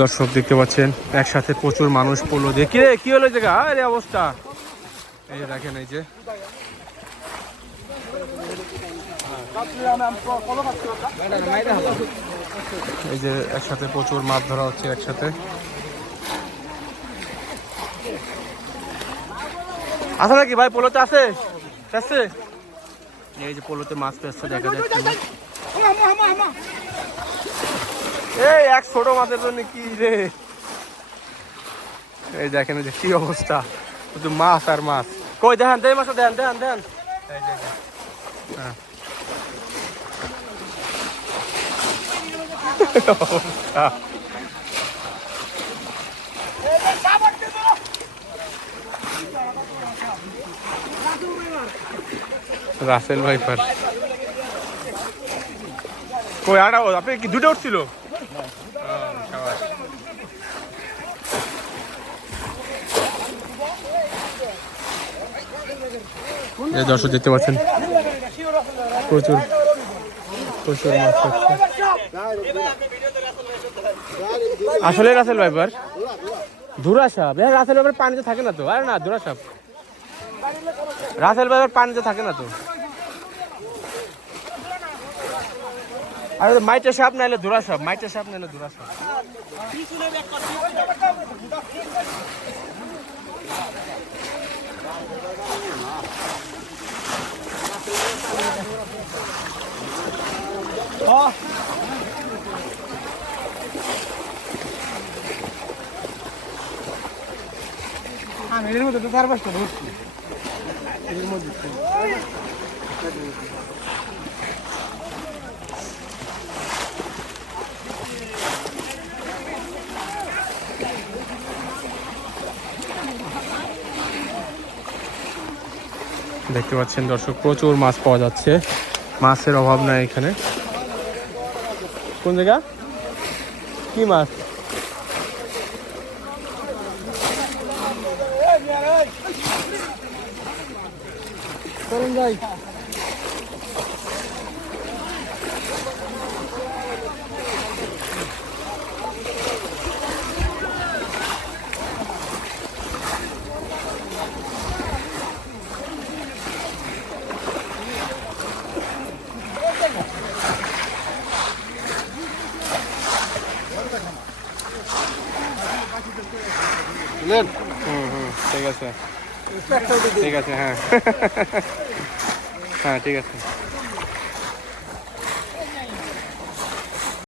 দর্শক দেখতে পাচ্ছেন একসাথে প্রচুর মানুষ পড়লো দিয়ে কি হলো জায়গা আরে অবস্থা। এই যে দেখেন এই যে একসাথে প্রচুর মাছ ধরা হচ্ছে একসাথে। আছে নাকি ভাই পোলোতে আছে? এই যে পোলোতে মাছ পেয়েছে দেখা যাচ্ছে। এই এক ছোট মাছের জন্য কি রে, এই দেখেন যে কি অবস্থা, শুধু মাছ আর মাছ। কই দেখেন দেই মাছ, দেন এই যে হ্যাঁ অবস্থা। রাসেল ভাইপার কই আটা আপনি কি দুটো উঠছিল? দর্শক দেখতে পাচ্ছেন প্রচুর প্রচুর মাছ হচ্ছে। আসলে রাসেল ভাইপার ধুরা সাপ, রাসেল ভাইপার পানিতে থাকে না তো। আরে না ধুরা সাপ, রাসেল ভাইপার পানিতে থাকে না তো। আরে মাইটের সাপ নাইলে ধুরা সাপ, মাইটের সাপ নাইলে ধুরা সাপ। এর মধ্যে তো 4-5টা ধরছি এর মধ্যে। দেখতে পাচ্ছেন দর্শক প্রচুর মাছ পাওয়া যাচ্ছে, মাছের অভাব নাই এখানে। কোন জায়গা কি মাছ? চলুন যাই। ঠিক আছে ঠিক আছে, হ্যাঁ হ্যাঁ ঠিক আছে।